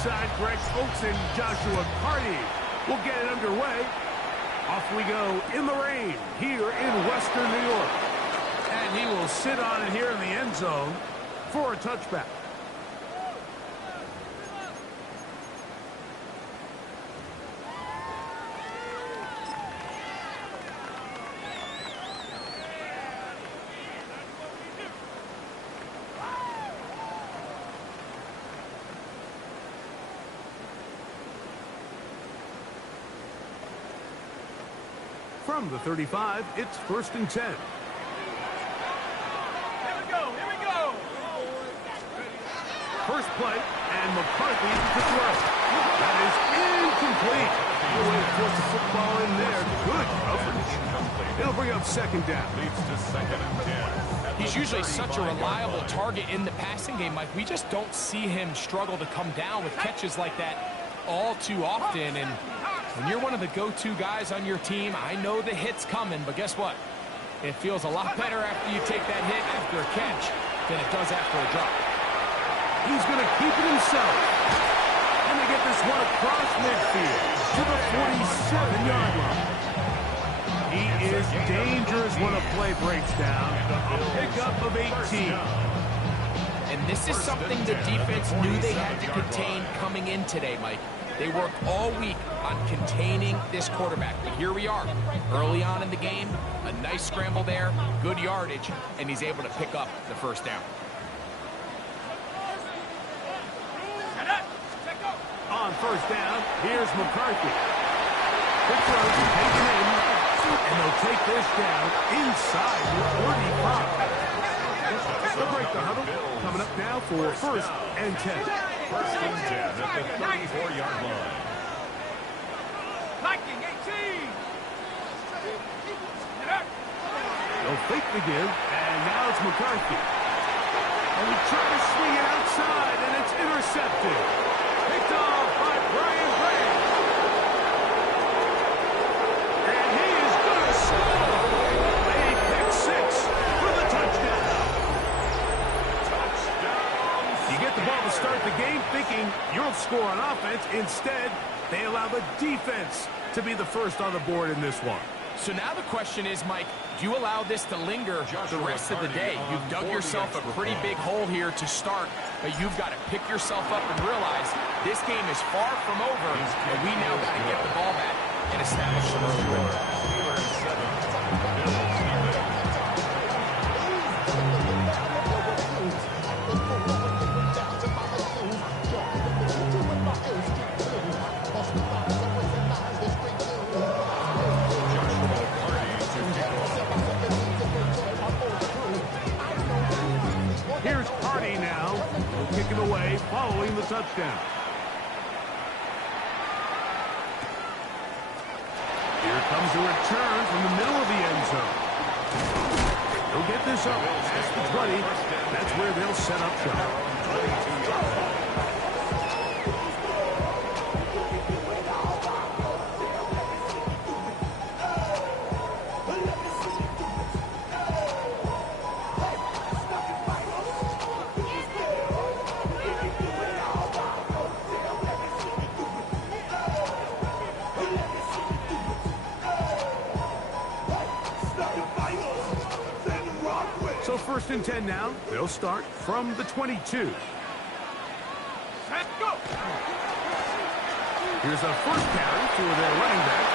side, Greg Oates and Joshua Carty will get it underway. Off we go in the rain here in Western New York. And he will sit on it here in the end zone for a touchback. From the 35, it's 1st and 10. Here we go. First play, and McCarthy to throw. That is incomplete. No way to force the football in there. Good coverage. It'll bring up 2nd down. Leads to 2nd and 10. He's usually such a reliable target in the passing game, Mike. We just don't see him struggle to come down with catches like that all too often. And when you're one of the go-to guys on your team, I know the hit's coming, but guess what? It feels a lot better after you take that hit after a catch than it does after a drop. He's going to keep it himself. And they get this one across midfield to the 47-yard line. He is dangerous when a play breaks down. A pickup of 18. And this is something the defense knew they had to contain coming in today, Mike. They worked all week on containing this quarterback. But here we are, early on in the game, a nice scramble there, good yardage, and he's able to pick up the 1st down. On 1st down, here's McCarthy. The throw is taken in, and they'll take this down inside the 35. They'll break the huddle. Coming up now for 1st and 10. 1st and 10 at the 34-yard line. Liking 18. They'll fake the give, and now it's McCarthy. And we try to swing it outside, and it's intercepted. Picked off by Brian Gray. And he is going to score. A pick-6 for the touchdown. You get the ball to start the game thinking you'll score on offense. Instead, they allow the defense to be the first on the board in this one. So now the question is, Mike, do you allow this to linger the rest of the day? You've dug yourself a pretty big hole here to start, but you've got to pick yourself up and realize this game is far from over, and we now got to get the ball back and establish some early wins. Here's Hardy now. He'll kick it away following the touchdown. Here comes a return from the middle of the end zone. He'll get this up past the 20. That's where they'll set up shop. So 1st and 10 now. They'll start from the 22. Let's go. Here's a first carry for their running back.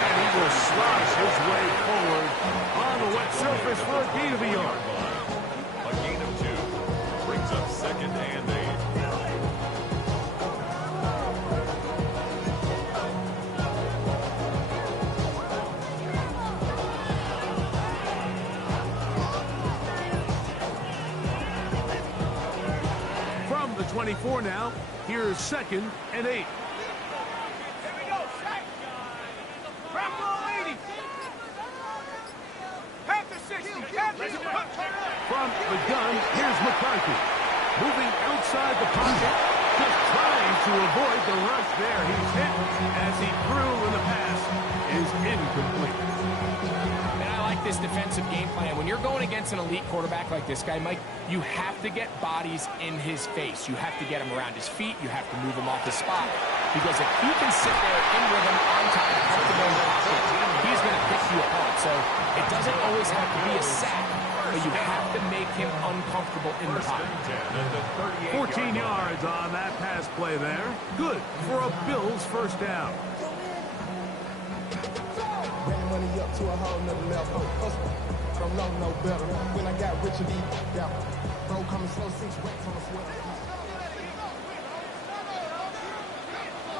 And he will slide his way forward on the wet surface for a gain of a yard. A gain of 2 brings up 2nd and 8. From the 24 now, here's 2nd and 8. Here we go. Rambo 80. Panther 60. Panthers. From the gun, here's McCarthy. Moving outside the pocket, just trying to to avoid the rush there. He's hit as he threw, and the pass is incomplete. And I like this defensive game plan. When you're going against an elite quarterback like this guy, Mike, you have to get bodies in his face. You have to get him around his feet. You have to move him off the spot. Because if he can sit there in rhythm, on time, comfortable in the pocket, he's going to pick you apart. So it doesn't always have to be a sack, but you have to make him uncomfortable in the pocket. 14 yards on that pass play there. Good for a Bills first down. Ran money up to a whole nother level. Don't know no better. When I got rich and deep, yeah. Bro coming slow, 6 racks on the sweater.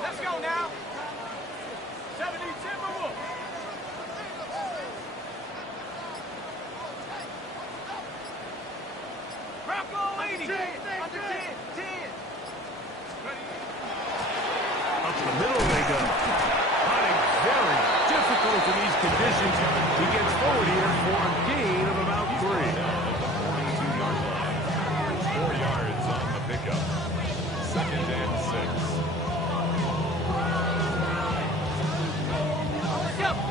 Let's go now. 70 Timberwolves. Bronco leading. Under 10. Up the middle they go. Hunting very difficult in these conditions. He gets forward here for a gain of about 3. 42-yard line. 4 yards on the pickup. 2nd and 6.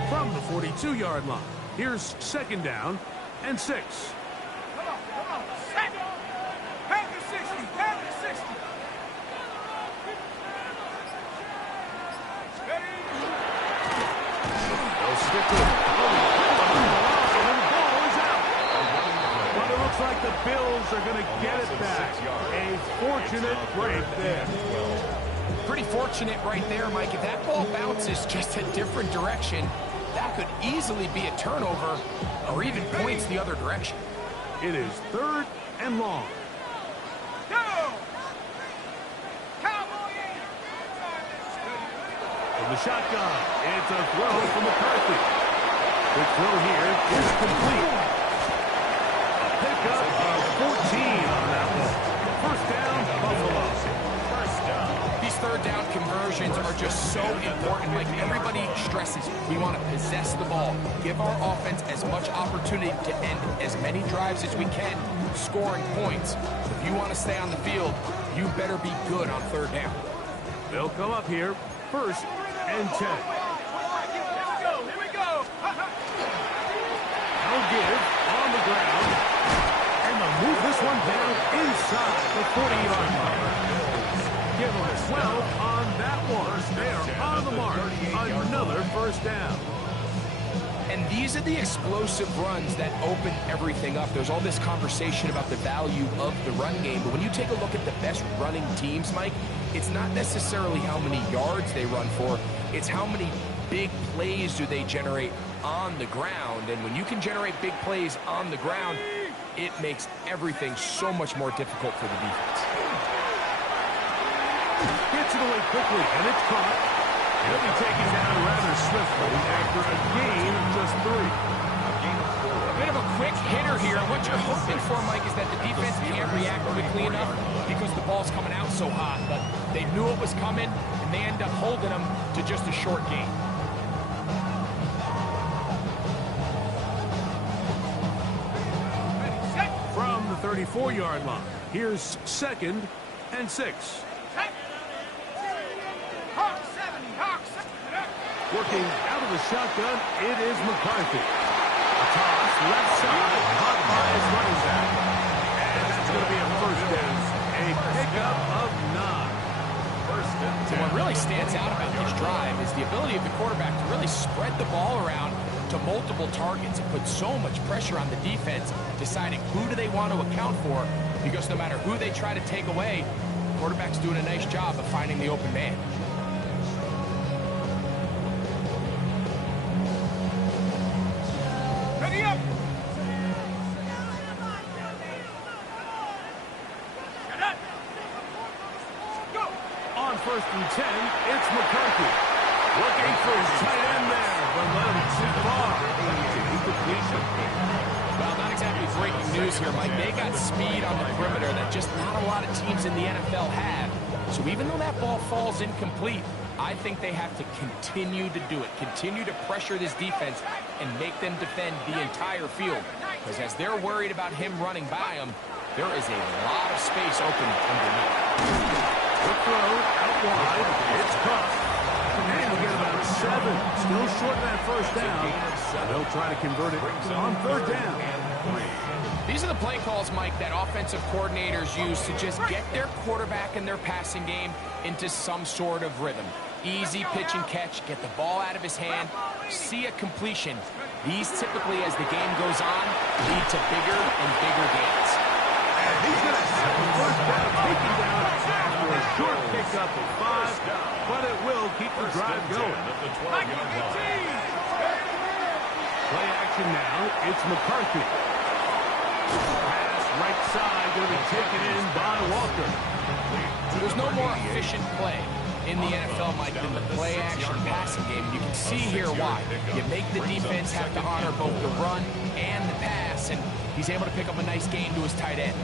From the 42-yard line, here's 2nd down and 6. Come on. Set. Pass the 60. They'll stick with it. And the ball is out. But it looks like the Bills are going to get it back. A fortunate break there. Pretty fortunate right there, Mike. If that ball bounces just a different direction, that could easily be a turnover or even points the other direction. It is 3rd and long. Go. Cowboy. From the shotgun, it's a throw from McCarthy. The throw here is complete. A pickup of 14 on that one. First down, Buffalo. These third down conversions are just so important. Like everybody stresses, we want to possess the ball, give our offense as much opportunity to end as many drives as we can, scoring points. If you want to stay on the field, you better be good on third down. They'll come up here, 1st and 10. Here we go. No give on the ground. And they'll move this one down inside the 40-yard line. Give them a 12 on that one. They are on the mark. Another first down. And these are the explosive runs that open everything up. There's all this conversation about the value of the run game, but when you take a look at the best running teams, Mike, it's not necessarily how many yards they run for, it's how many big plays do they generate on the ground. And when you can generate big plays on the ground, it makes everything so much more difficult for the defense. Gets it away quickly, and it's caught. He'll be taken down rather swiftly after a gain of just 3. A bit of a quick hitter here. What you're hoping for, Mike, is that the defense can't react quickly enough because the ball's coming out so hot. But they knew it was coming, and they end up holding them to just a short gain. From the 34-yard line, here's 2nd and 6. Working out of the shotgun, it is McCarthy. A toss, left side, caught by his running back. And that's going to be a first down. A pickup of 9. First and 10. What really stands out about this drive is the ability of the quarterback to really spread the ball around to multiple targets and put so much pressure on the defense, deciding who do they want to account for, because no matter who they try to take away, the quarterback's doing a nice job of finding the open man. Ready up. Go. On 1st and 10, it's McCarthy. Looking for his tight end there, but let him too far. Incompletion. Well, not exactly breaking news here, Mike. They got speed on the perimeter that just not a lot of teams in the NFL have. So even though that ball falls incomplete, I think they have to continue to do it, continue to pressure this defense and make them defend the entire field. Because as they're worried about him running by them, there is a lot of space open underneath. The throw out wide. It's caught. And he'll get about 7. Still short of that first down. They'll try to convert it on third down. These are the play calls, Mike, that offensive coordinators use to just get their quarterback and their passing game into some sort of rhythm. Easy pitch and catch, get the ball out of his hand, see a completion. These typically, as the game goes on, lead to bigger and bigger gains. And he's going to have the first down taken down after a short pickup of 5, but it will keep the drive going. Play action now. It's McCarthy. Pass right side, going to be taken in by Walker. There's no more efficient play in the NFL, Mike, than the play-action passing game. You can see here why. You make the defense have to honor both the run and the pass, and he's able to pick up a nice gain to his tight end.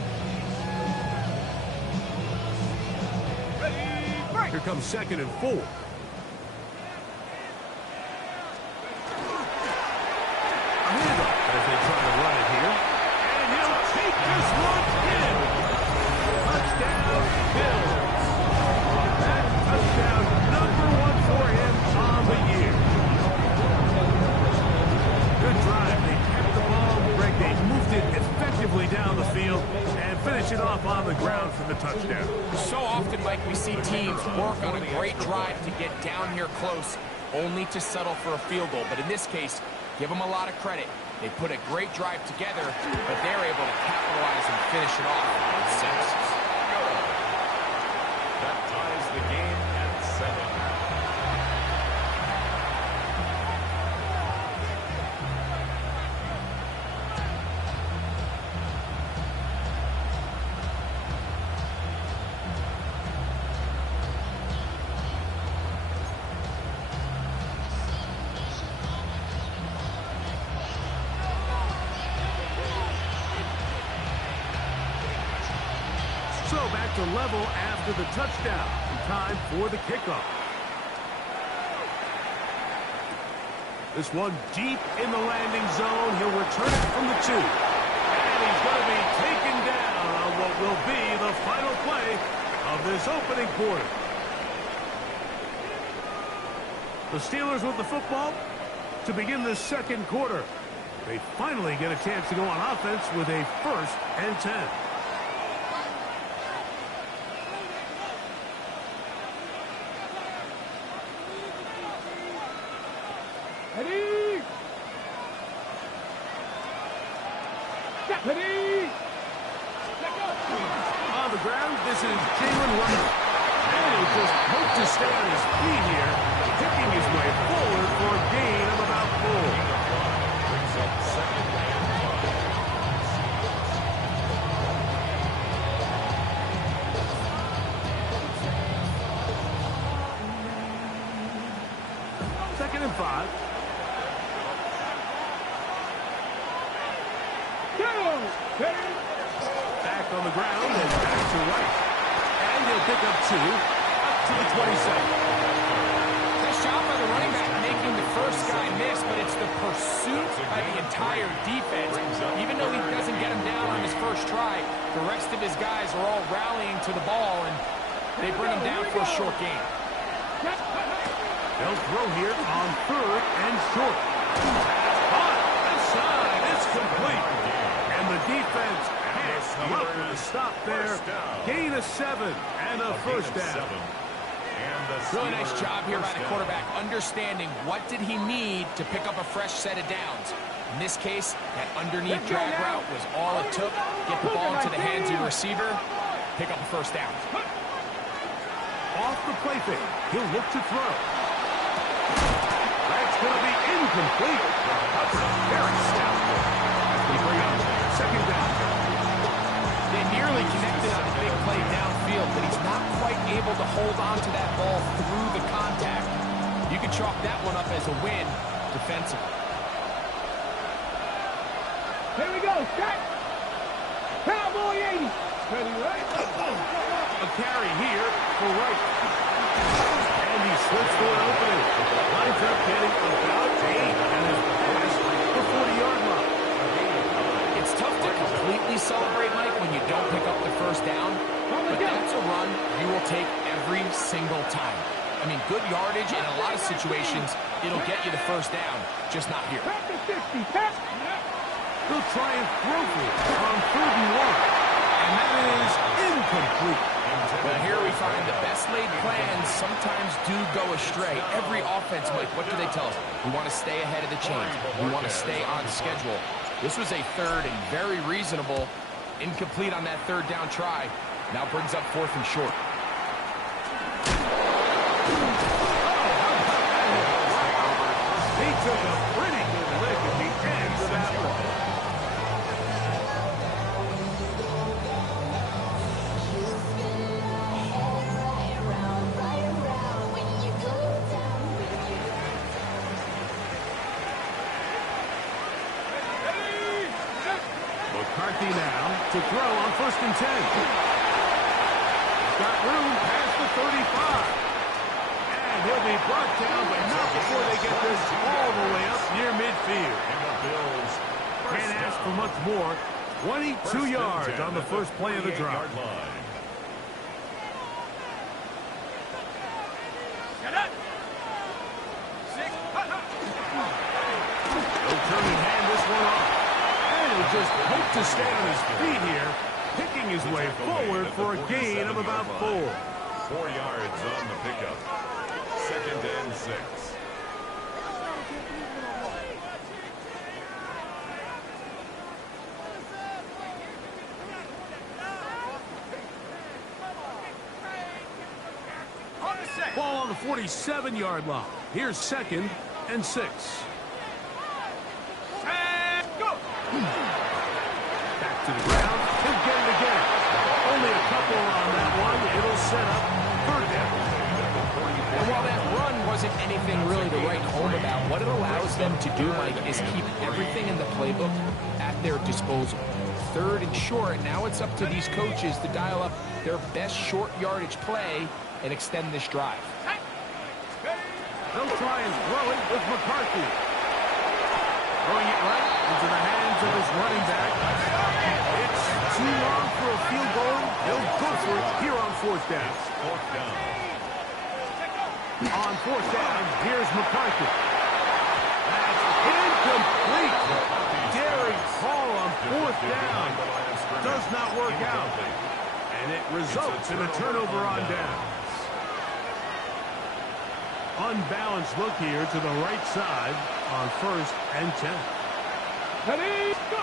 Here comes 2nd and 4. A handoff as they try to run it here. And he'll take this one in. Touchdown, Bills. That touchdown, number 1 for him on the year. Good drive. They kept the ball. Greg, they moved it effectively down the field and finish it off on the ground for the touchdown. So often, Mike, we see teams work on a great drive to get down here close, only to settle for a field goal. But in this case, give them a lot of credit. They put a great drive together, but they're able to capitalize and finish it off with 6. That ties the game at 7. So back to level after the touchdown. Time for the kickoff. This one deep in the landing zone. He'll return it from the 2. And he's going to be taken down on what will be the final play of this opening quarter. The Steelers with the football to begin the second quarter. They finally get a chance to go on offense with a 1st and 10. Ready? Ready? On the ground, this is Jalen Runner. And he'll just hope to stay on his feet here, picking his way forward for a gain of about 4. Brings up 2nd and 5. 2nd and 5. Back on the ground and back to right. And he'll pick up 2 up to the 27. Nice job by the running back making the first guy miss, but it's the pursuit by the entire defense. Even though he doesn't get him down on his first try, the rest of his guys are all rallying to the ball, and they bring him down for a short gain. They'll throw here on 3rd and short. Caught inside. It's complete. And the defense can't come up with a stop there. Gain of 7 and a first down. Really nice job here by the quarterback, understanding what did he need to pick up a fresh set of downs. In this case, that underneath drag route was all it took. Get the ball into the hands of the receiver, pick up a first down. Off the play fake, he'll look to throw. That's going to be incomplete. That's a very stout one. As we bring up 2nd down. They nearly connected on the big play downfield, but he's not quite able to hold on to that ball through the contact. You can chalk that one up as a win defensively. Here we go. Set. Cowboy 80. Ready, right? A carry here for Wright. And he slips for an opening. Lines up getting about 8 and is passed the 40-yard line. It's tough to completely celebrate, Mike, when you don't pick up the first down. but that's a run you will take every single time. I mean, good yardage in a lot of situations, it'll get you the first down, just not here. He'll try and throw for it on 3rd and 1. And that is incomplete. Well, here we find the best laid plans sometimes do go astray. Every offense, Mike, what do they tell us? We want to stay ahead of the chains. We want to stay on schedule. This was a 3rd and very reasonable. Incomplete on that 3rd down try. Now brings up 4th and short. He took a pretty good lick at the end of that one. McCarthy now to throw on 1st and 10. He's got room past the 35. And he'll be brought down, but not before they get this all the way up near midfield. And the Bills Can't ask for much more. 22 yards on the first play of the drive. He'll turn and hand this one off. And he'll just hope to stay on his feet here, picking his way forward for a gain of about 4. 4 yards on the pickup. 2nd and 6. Ball on the 47-yard line. Here's 2nd and 6. Back to the ground. He'll get it again. Only a couple on that one. It'll set up 3rd down. And while that run wasn't anything really to write home about, what it allows them to do, Mike, is keep everything in the playbook at their disposal. 3rd and short, now it's up to these coaches to dial up their best short yardage play and extend this drive. They'll try and throw it with McCarthy. Throwing it right into the hands of his running back. It's too long for a field goal. He'll go for it here on 4th down. 4th down. On 4th down, here's McCarthy. That's incomplete. Daring call on 4th down. Does not work out. And it results in a turnover on downs. Unbalanced look here to the right side on 1st and 10. Ready, go!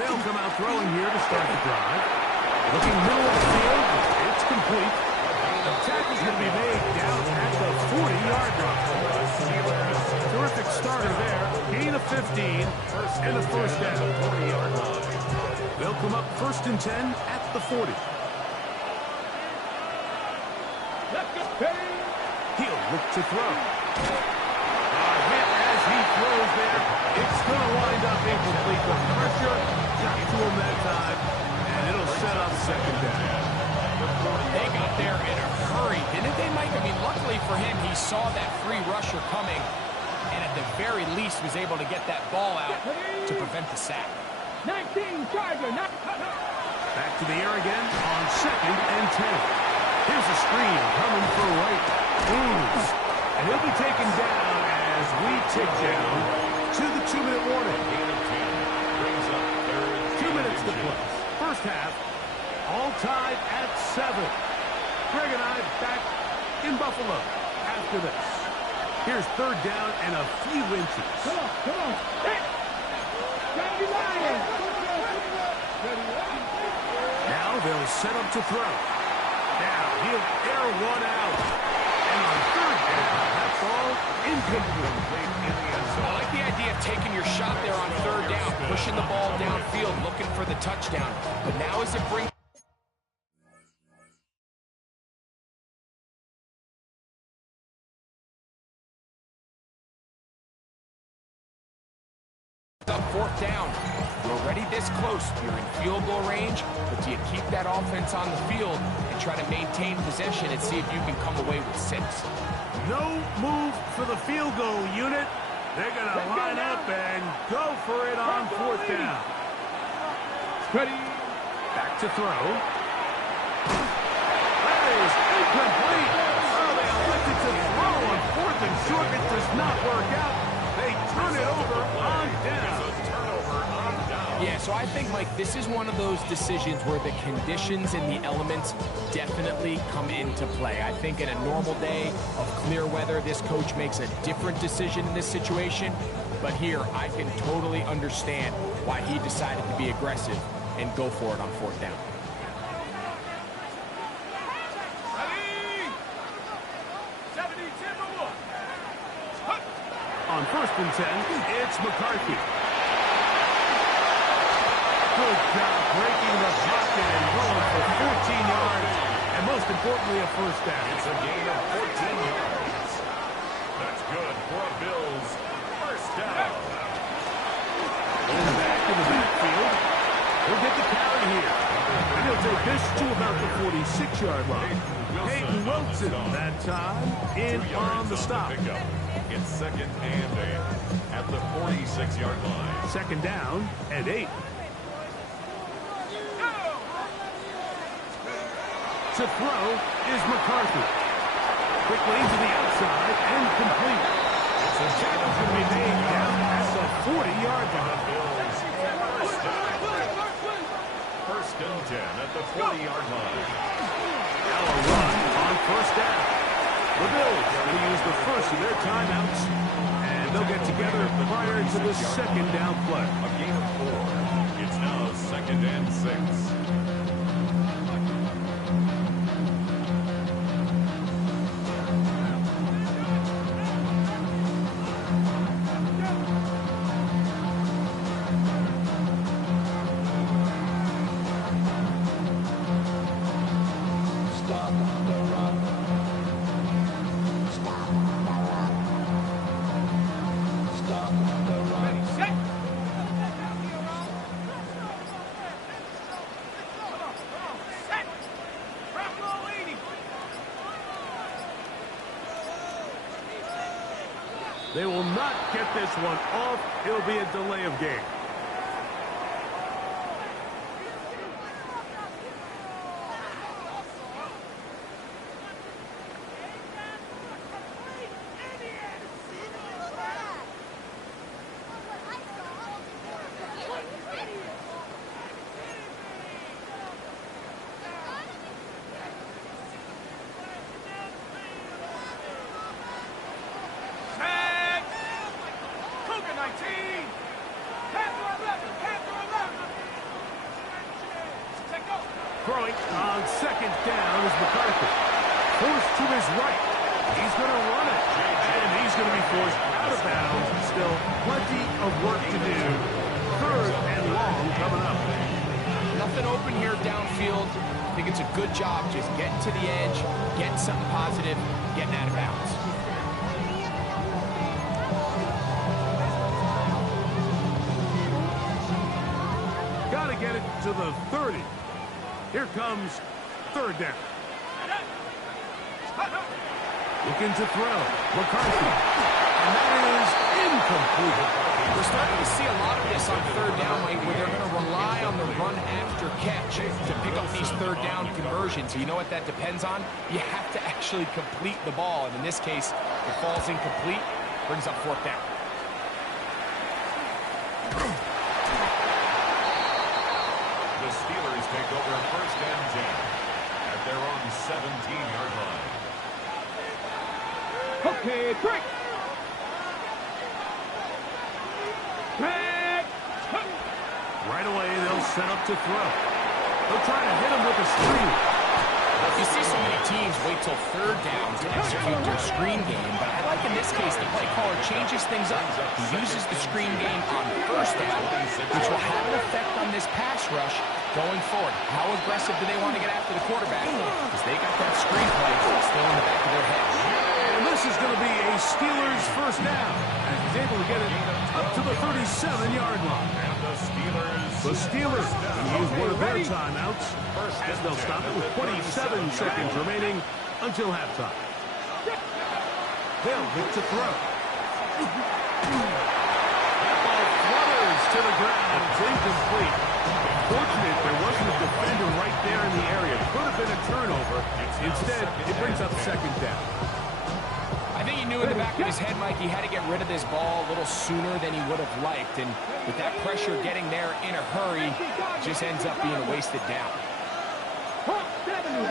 They'll come out throwing here to start the drive. Looking middle of the field. It's complete. The tackle's going to be made down at the 40-yard line. Terrific starter there. Gain of 15 and a 1st down. They'll come up 1st and 10 at the 40. He'll look to throw. Hit as he throws there. It's going to wind up incomplete. The pressure got to him that time, and it'll set up 2nd down. They got there in a hurry, didn't they, Mike? I mean, luckily for him, he saw that free rusher coming, and at the very least was able to get that ball out to prevent the sack. 19, Charger. Back to the air again on 2nd and 10. Here's a screen coming for White. Moves. And he'll be taken down as we tick down to the 2-minute warning. 2 minutes to play. First half, all tied at 7. Greg and I back in Buffalo after this. Here's 3rd down and a few inches. Come on. Hey! Gotta be lying. Now they'll set up to throw. Now he'll air one out. And on 3rd down, that ball incomplete in the end zone. I like the idea of taking your shot there on 3rd down, pushing the ball downfield, looking for the touchdown. But now as it brings up 4th down. You're already this close. You're in field goal range, but do you keep that offense on the field and try to maintain possession and see if you can come away with 6? No move for the field goal unit. They're going to line up and go for it on 4th down. Ready. Back to throw. That is incomplete. Oh, they elected to throw on 4th and short. It does not work out. They turn it over on down. Yeah, so I think, Mike, this is one of those decisions where the conditions and the elements definitely come into play. I think in a normal day of clear weather, this coach makes a different decision in this situation. But here, I can totally understand why he decided to be aggressive and go for it on 4th down. On 1st and 10, it's McCarthy. Good job breaking the pocket and going for 14 yards, and most importantly, a 1st down. It's a gain of 14 yards. That's good for a Bills 1st down. And back in the backfield. He'll get the carry here. And he'll take this to about the 46-yard line. Peyton Wilson that time in on the stop. It's 2nd and 8 at the 46-yard line. 2nd down and 8. To throw is McCarthy. Quickly to the outside and complete. So tackle's going to be made down at the 40-yard line. First and 10 at the 40-yard line. Now a run on 1st down. The Bills are going to use the first of their timeouts, and they'll get together prior to the 2nd down play. A gain of 4. It's now 2nd and 6. They will not get this one off. It'll be a delay of game. Throwing on 2nd down is McCarthy. Forced to his right. He's going to run it. And he's going to be forced out of bounds. Still plenty of work to do. 3rd and long coming up. Nothing open here downfield. I think it's a good job just getting to the edge, getting something positive, getting out of bounds. Got to get it to the 30. Here comes 3rd down. Looking to throw. McCarthy. And that is incomplete. We're starting to see a lot of this on 3rd down, Mike, where they're going to rely on the run after catch to pick up these 3rd down conversions. You know what that depends on? You have to actually complete the ball. And in this case, it falls incomplete, brings up 4th down. The Steelers take over 1st and 10 at their own 17-yard line. Okay, break. Right away, they'll set up to throw. They'll try to hit him with a screen. You see so many teams wait till 3rd down to execute their screen game, but I like in this case the play caller changes things up. He uses the screen game on 1st down, which will have an effect on this pass rush going forward. How aggressive do they want to get after the quarterback? Because they got that screen play still in the back of their head. And this is going to be a Steelers 1st down. And he's able to get it up to the 37-yard line. And the Steelers will use one of their timeouts as they'll stop it with 27 seconds remaining until halftime. They'll look to throw. That ball flutters to the ground. It's incomplete. Fortunate there wasn't a defender right there in the area. Could have been a turnover. Instead, it brings up second down. I think he knew in the back of his head, Mike, he had to get rid of this ball a little sooner than he would have liked. And with that pressure getting there in a hurry, it just ends up being a wasted down. 70.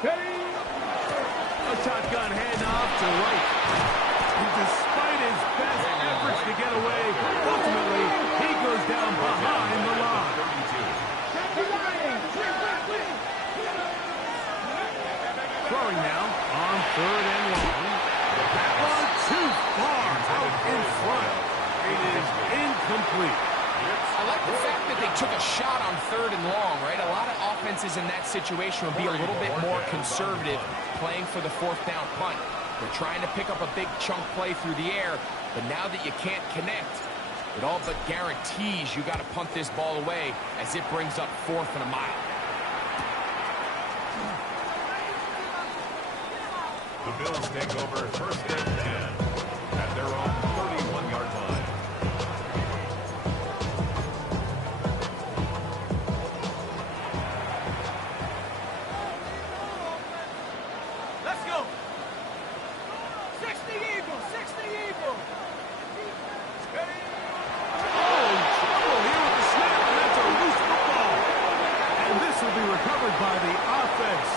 Steady. A shotgun handoff to right. And despite his best efforts to get away, ultimately, he goes down behind the line. Throwing now on 3rd and long. That one too far out in front. It is incomplete. I like the fact that they took a shot on 3rd and long, right? A lot of offenses in that situation would be a little bit more conservative playing for the 4th down punt. They're trying to pick up a big chunk play through the air, but now that you can't connect, it all but guarantees you got to punt this ball away as it brings up 4th and a mile. The Bills take over 1st and 10 at their own 31-yard line. Let's go. 60 Eagles. Oh, trouble here with the snap, and that's a loose football. And this will be recovered by the offense,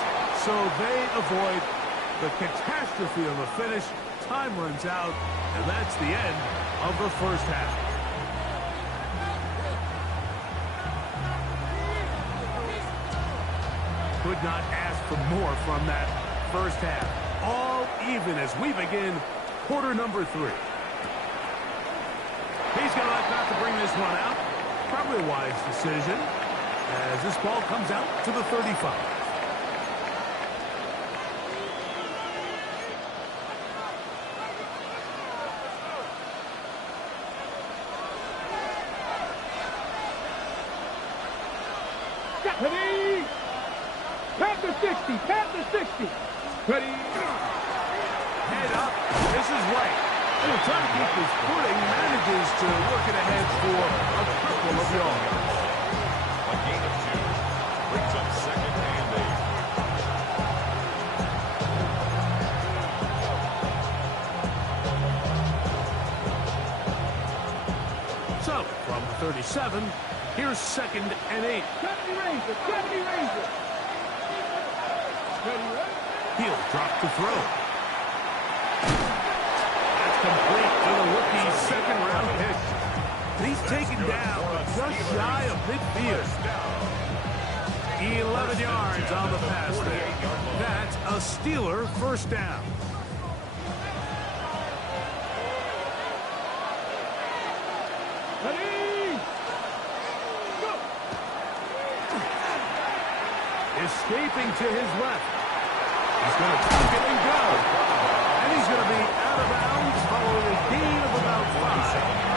so they avoid the catastrophe of a finish. Time runs out, and that's the end of the first half. Could not ask for more from that first half. All even as we begin quarter number 3. He's going to like not to bring this one out. Probably a wise decision as this ball comes out to the 35. Ready. Panther 60. Ready. Head up. This is right. And he'll try to keep his footing. Manages to work it ahead for a couple of yards. A gain of 2 brings up 2nd and 8. So, from the 37, here's 2nd and 8. 70 Ranger. He'll drop the throw. That's complete to the rookie's 2nd-round pick. He's taken down just shy of midfield. 11 yards on the pass there. That's a Steeler 1st down. Ready. Go. Escaping to his left. He's going to tuck it and go. And he's going to be out of bounds following a gain of about 5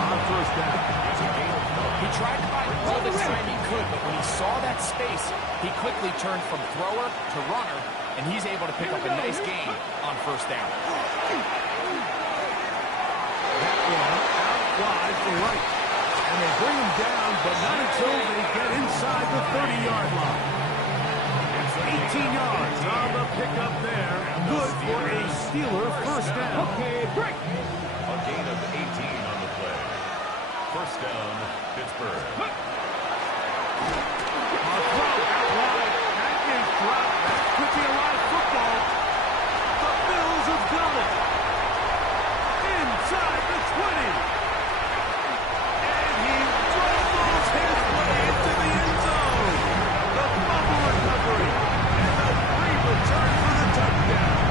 on 1st down. He tried to find all the time he could, but when he saw that space, he quickly turned from thrower to runner, and he's able to pick up a nice gain on 1st down. That one out wide for right. And they bring him down, but not until they get inside the 30-yard line. 18 yards on the pickup there. Good for a Steeler 1st down. Okay, break. A gain of 18 on the play. 1st down, Pittsburgh. A throw out wide. That is dropped. That could be a lot of football. The Bills have done it. Inside the 20. And he dribbles his way into the end zone. The fumble recovery. And the free return for the touchdown.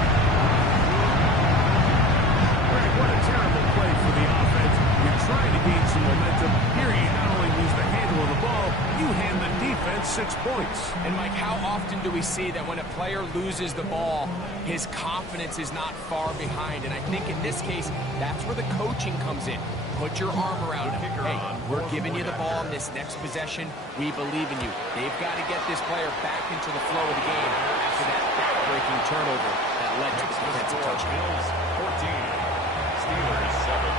Greg, what a terrible play for the offense. You're trying to gain some momentum. Here you not only lose the handle of the ball, you hand the defense 6 points. And, Mike, how often do we see that when a player loses the ball, his confidence is not far behind? And I think in this case, that's where the coaching comes in. Put your arm around him. Hey, we're giving you the ball in this next possession. We believe in you. They've got to get this player back into the flow of the game after that back-breaking turnover that led to the defensive touchdown. Bills 14, Steelers 7.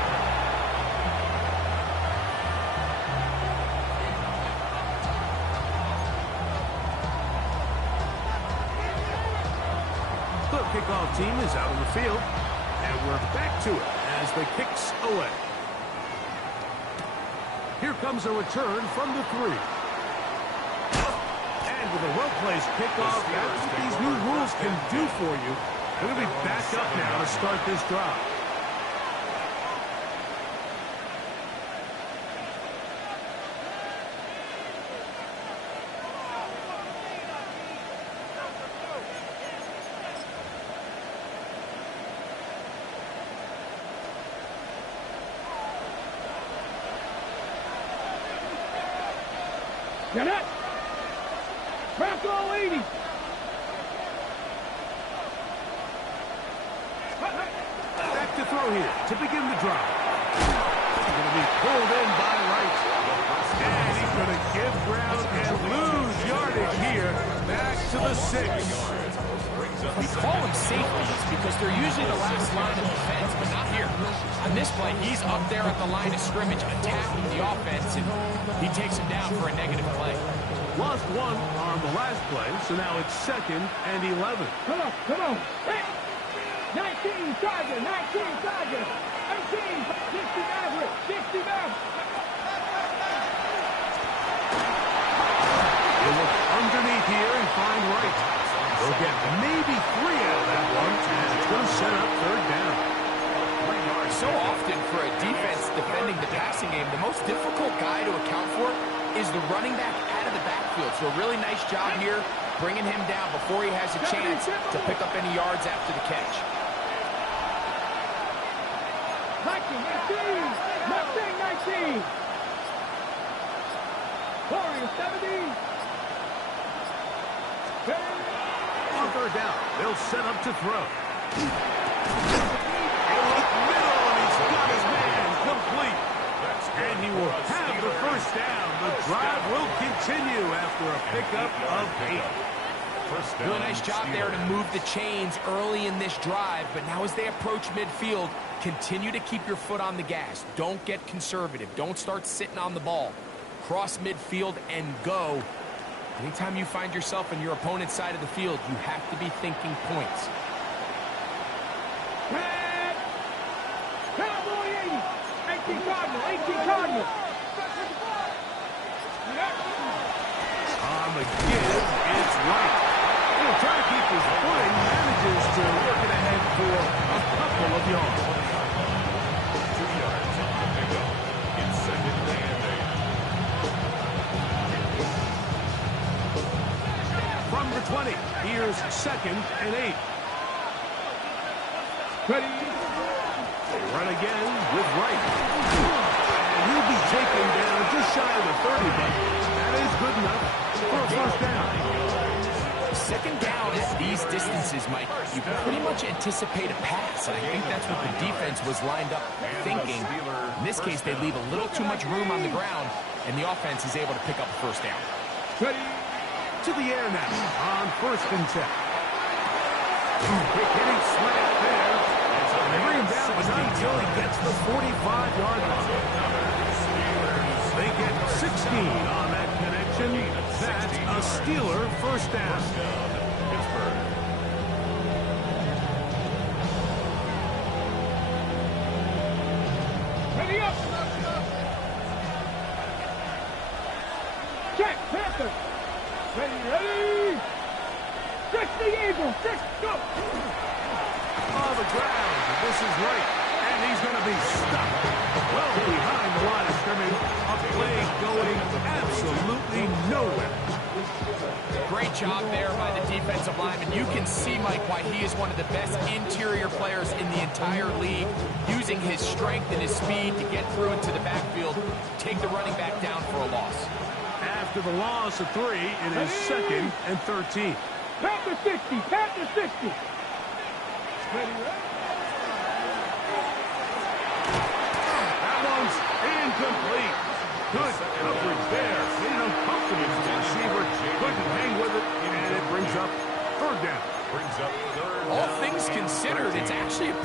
The kickoff team is out on the field, and we're back to it as the kick's away. Here comes a return from the 3. And with a well-placed kickoff, that's what these new rules can do for you. They're going to be back up now to start this drive. Get it! Back all 80! Back to throw here to begin the drive. He's going to be pulled in by Wright. And he's going to give ground and lose yardage here. Back to the 6. We call them safeties because they're usually the last line of defense, but not here. On this play, he's up there at the line of scrimmage attacking the offense, and he takes him down for a negative play. Lost 1 on the last play, so now it's 2nd and 11. Come on, come on. Hey! 19 Charger, 19 Charger. 18, 60 Maverick, 60 Maverick. He'll look underneath here and find Wright. They'll get maybe 3 out of that one, and it's going to set up 3rd down. So often for a defense defending the passing game, the most difficult guy to account for is the running back out of the backfield. So a really nice job here bringing him down before he has a chance to pick up any yards after the catch. 19. Warriors 70. On 3rd down, they'll set up to throw. He'll look middle, and he's got his man complete. And he will have the 1st down. The drive will continue after a pickup of 8. Really nice job there to move the chains early in this drive, but now as they approach midfield, continue to keep your foot on the gas. Don't get conservative. Don't start sitting on the ball. Cross midfield and go. Anytime you find yourself on your opponent's side of the field, you have to be thinking points. Cowboy 80. 18 Cardinal, 18 Cardinal. On the give, it's Wright. He'll try to keep his footing, manages to work it ahead for a couple of yards. 2 yards on the pickup. It's 2nd and 8. From the 20, here's 2nd and 8. Ready? They run again with Wright. And he'll be taken down just shy of the 30, but that is good enough for a 1st down. 2nd down at these distances, Mike, you pretty much anticipate a pass, and I think that's what the defense was lined up thinking. In this case, they leave a little too much room on the ground, and the offense is able to pick up a 1st down. Ready? To the air now on 1st and 10. Quick hitting slant there. And they bring him down, but not until he gets the 45-yard line. They get 16 on that connection. That's a Steeler 1st down. Pittsburgh. Ready up. Check, Panther. Ready. 60 Eagles, 6, go. On the ground, this is Wright, and he's going to be stuck well behind the line of scrimmage. A play going absolutely nowhere. Great job there by the defensive lineman. You can see, Mike, why he is one of the best interior players in the entire league, using his strength and his speed to get through into the backfield, take the running back down for a loss. After the loss of 3, it is 2nd and 13. Panther 60, Panther 60. Ready, That one's incomplete. Good coverage there. Made him comfortable. The receiver couldn't hang with it, and it brings up 3rd down. Brings up 3rd All down. things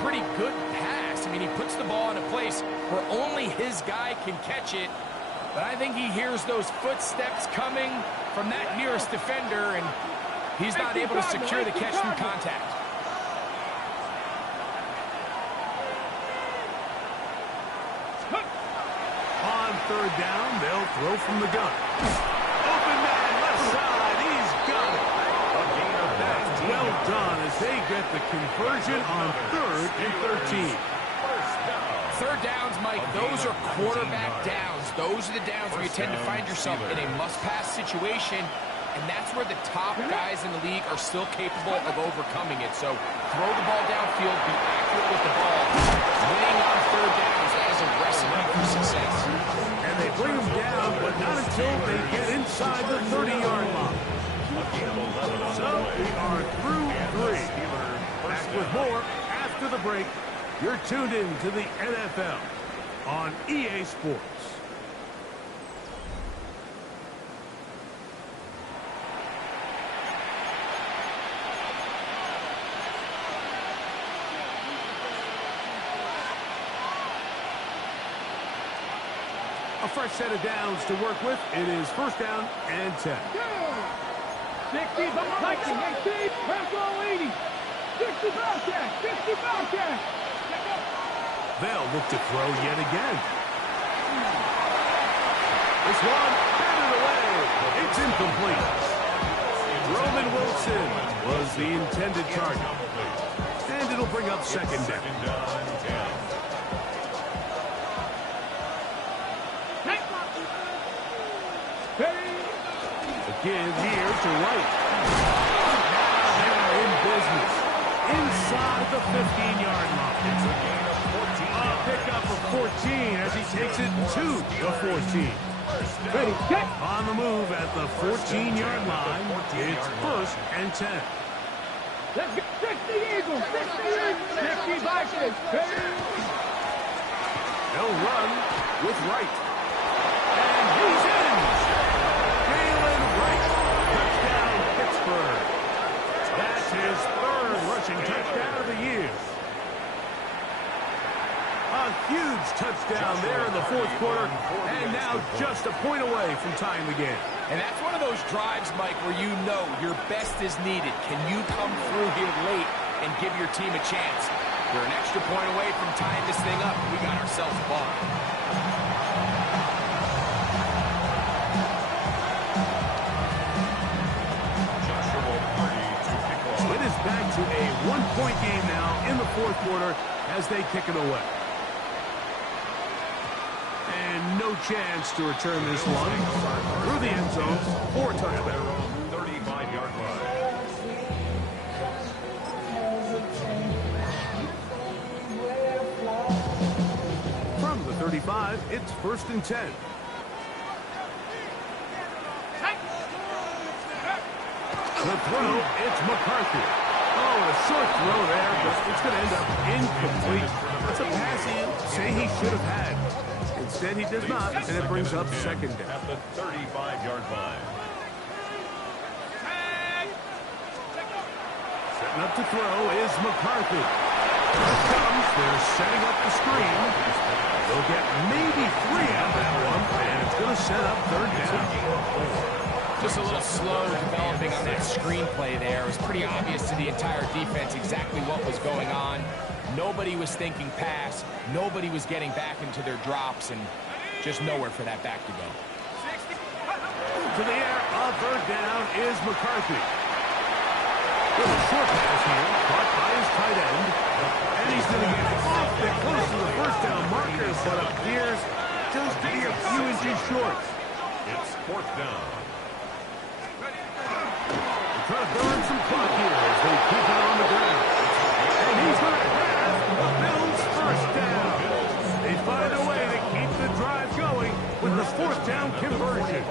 pretty good pass. I mean, he puts the ball in a place where only his guy can catch it. But I think he hears those footsteps coming from that nearest defender, and he's not able to secure the catch through contact. On third down, they'll throw from the gun. Open man, left side, he's got it. That's well done as they get the conversion on 3rd and 13. Third downs, Mike, those are quarterback downs. Those are the downs where you tend to find yourself in a must-pass situation, and that's where the top guys in the league are still capable of overcoming it. So throw the ball downfield, be accurate with the ball. Winning on third downs, that is a recipe for success. And they bring them down, but not until they get inside the 30-yard line. So we are through 3. Back with more after the break. You're tuned in to the NFL on EA Sports. A fresh set of downs to work with. It is 1st down and 10. 60, Viking, 18, press all 80. 60 Bobcat, 60 Bobcat. They'll look to throw yet again. This one, batted away. It's incomplete. Roman Wilson was the intended target. And it'll bring up 2nd down. Give here to Wright. Now they are in business. Inside the 15-yard line. It's a gain of 14. A pickup of 14 as he takes it to the 14. Ready, get. On the move at the 14-yard line. It's 1st and 10. Let's go. 60 Eagles, 60 Eagles, 60 Vikings. They'll run with Wright. And he's in. Touchdown, Pittsburgh. That's his 3rd rushing touchdown of the year. A huge touchdown there in the 4th quarter, and now just a point away from tying the game. And that's one of those drives, Mike, where you know your best is needed. Can you come through here late and give your team a chance? You're an extra point away from tying this thing up. We got ourselves a ball. Back to a 1-point game now in the 4th quarter as they kick it away. And no chance to return this one. Through the end zone for a touchdown. 35-yard line. From the 35, it's 1st and 10. The throw, it's McCarthy. Oh, a short throw there, but it's going to end up incomplete. That's a pass he say he should have had. Instead, he does not, and it brings up 2nd down. At the 35-yard line. Setting up to throw is McCarthy. Here it comes. They're setting up the screen. They'll get maybe 3 out of that one, and it's going to set up 3rd down. Just a little slow developing on that screenplay there. It was pretty obvious to the entire defense exactly what was going on. Nobody was thinking pass. Nobody was getting back into their drops, and just nowhere for that back to go. To the air, on 3rd down is McCarthy. With a short pass here, caught by his tight end. And he's going to get off the close to the 1st down marker, but appears just to be a few inches short. It's 4th down. Trying to burn some clock here as they keep it on the ground. And he's going to have the Bills' 1st down. They find a way to keep the drive going with the 4th down conversion.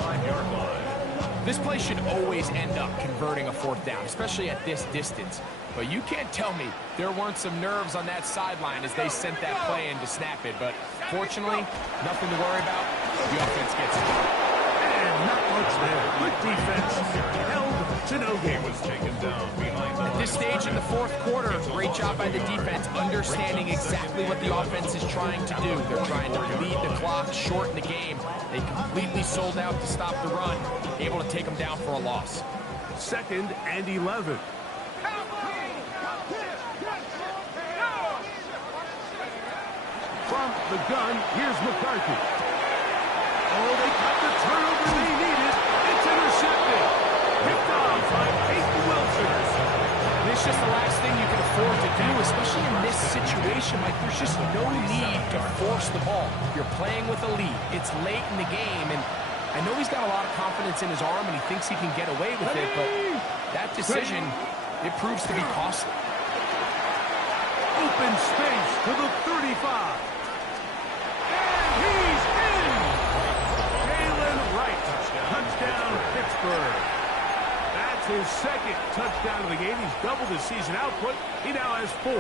This play should always end up converting a 4th down, especially at this distance. But you can't tell me there weren't some nerves on that sideline as they sent that play in to snap it. But fortunately, nothing to worry about. The offense gets it. And not much there. Good defense. Held to no game. Was taken down behind the this stage in the fourth quarter, great job by the defense, understanding exactly what the offense is trying to do. They're trying to lead the clock, shorten the game. They completely sold out to stop the run, able to take them down for a loss. 2nd and 11. From the gun, here's McCarthy. Oh, they got the turnover they needed. It's intercepted. Picked off by Peyton Wilson. And it's just the last thing you can afford to do, especially in this situation. Like, there's just no need to force the ball. You're playing with a lead. It's late in the game, and I know he's got a lot of confidence in his arm, and he thinks he can get away with it, but that decision, it proves to be costly. Open space to the 35. And he's in! Jalen Wright, touchdown Pittsburgh. That's his 2nd touchdown of the game. He's doubled his season output. He now has 4.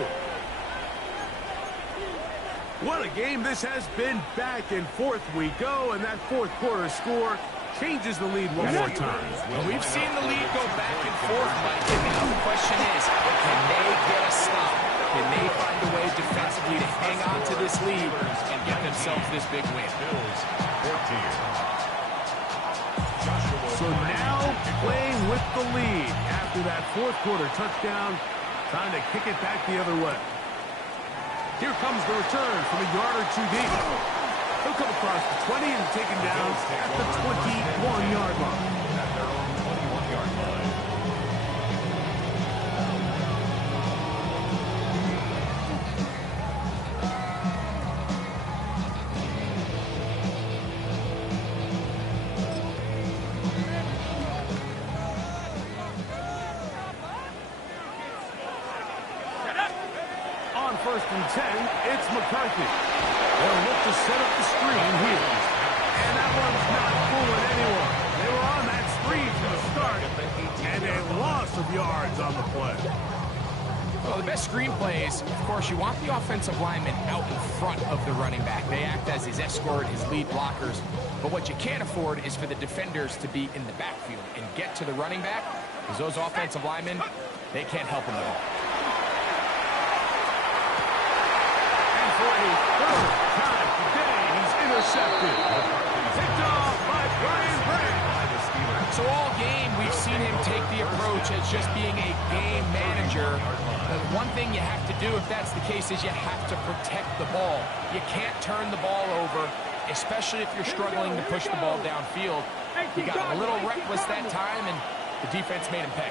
What a game this has been. Back and forth we go, and that fourth quarter score changes the lead one more time. Well, we've seen the lead go back and forth, Mike, and now the question is, can they get a stop? Can they find a way defensively to hang on to this lead and get themselves this big win? So now playing with the lead after that fourth quarter touchdown, trying to kick it back the other way. Here comes the return from a yard or 2 deep. He'll come across the 20 and take him down at the 21-yard line. On 1st and 10, it's McCarthy. They'll look to set up the screen here. And that one's not fooling anyone. They were on that screen from the start, and a loss of yards on the play. Well, the best screen plays, of course, you want the offensive lineman out in front of the running back. They act as his escort, his lead blockers. But what you can't afford is for the defenders to be in the backfield and get to the running back, because those offensive linemen, they can't help him at all. For a 3rd time today, he's intercepted. Picked off by Brian Branch. So all game, we've seen him take the approach as just being a game manager. The one thing you have to do, if that's the case, is you have to protect the ball. You can't turn the ball over, especially if you're struggling to push the ball downfield. He got a little reckless that time, and the defense made him pay.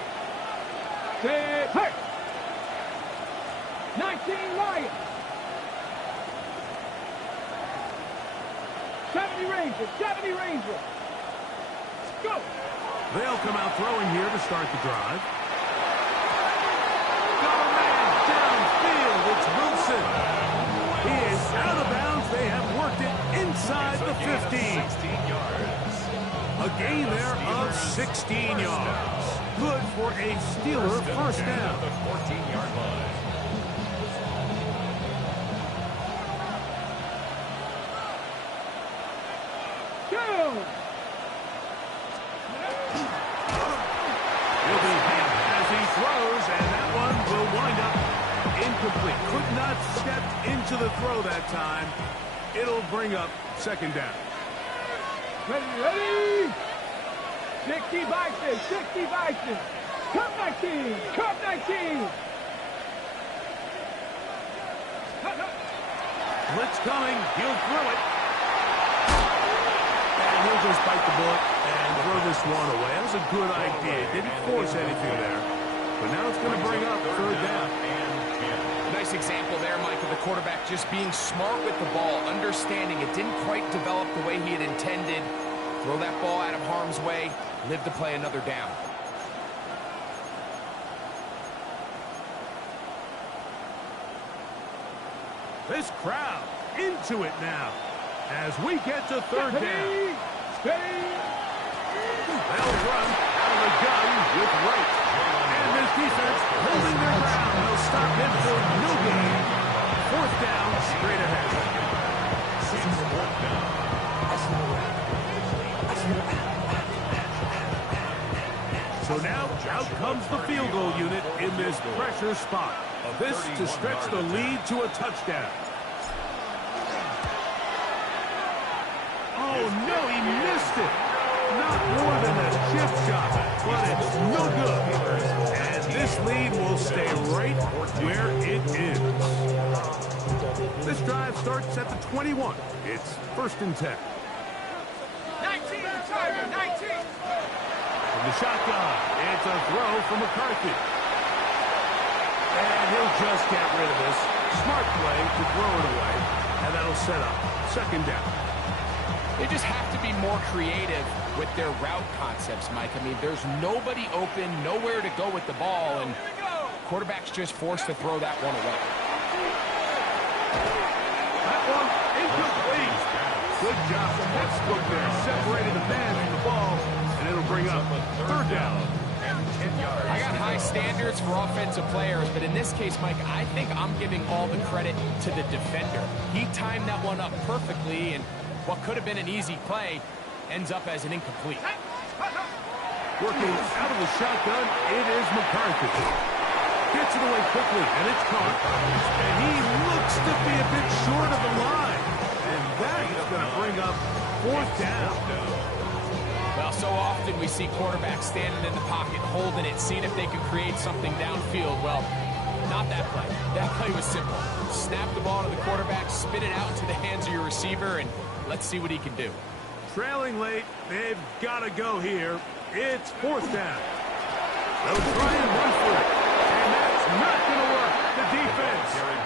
19 Lions. 70 Rangers, 70 Rangers. Go! They'll come out throwing here to start the drive. Got a man downfield. It's Wilson. He is out of bounds. They have worked it inside the 15. A gain there of 16 yards. Good for a Steeler first down. 14-yard line. Will be hit as he throws, and that one will wind up incomplete. Could not step into the throw that time. It'll bring up 2nd down. Ready? 60 Vikings, 60 Vikings. Cup 19, Cup 19. Blitz coming. He'll throw it. And he'll just bite the bullet and throw this one away. That was a good idea. Didn't force anything there. But now it's going to bring up 3rd down. Nice example there, Mike, of the quarterback just being smart with the ball, understanding it didn't quite develop the way he had intended. Throw that ball out of harm's way, live to play another down. This crowd into it now as we get to 3rd down. They'll run out of the gun with Wright. And this defense holding their ground. They'll stop him for no gain. 4th down, straight ahead. So So now, out comes the field goal unit in this pressure spot. This to stretch the lead to a touchdown. Oh, no, he missed it. Not more than a chip shot, but it's no good. And this lead will stay right where it is. This drive starts at the 21. It's 1st and 10. 19, Tiger, 19. From the shotgun, it's a throw from McCarthy. And he'll just get rid of this. Smart play to throw it away. And that'll set up 2nd down. They just have to be more creative with their route concepts, Mike. I mean, there's nobody open, nowhere to go with the ball, and quarterback's just forced to throw that one away. That one incomplete. Good job. Textbook there. Separated the man from the ball, and it'll bring up 3rd down. I got high standards for offensive players, but in this case, Mike, I think I'm giving all the credit to the defender. He timed that one up perfectly, and what could have been an easy play ends up as an incomplete. Working out of the shotgun, it is McCarthy. Gets it away quickly, and it's caught. And he looks to be a bit short of the line. And that is going to bring up 4th down. Well, so often we see quarterbacks standing in the pocket, holding it, seeing if they can create something downfield. Well, not that play. That play was simple. Snap the ball to the quarterback, spin it out into the hands of your receiver, and let's see what he can do. Trailing late, they've got to go here. It's 4th down. They'll try and run for it. And that's not going to work. The defense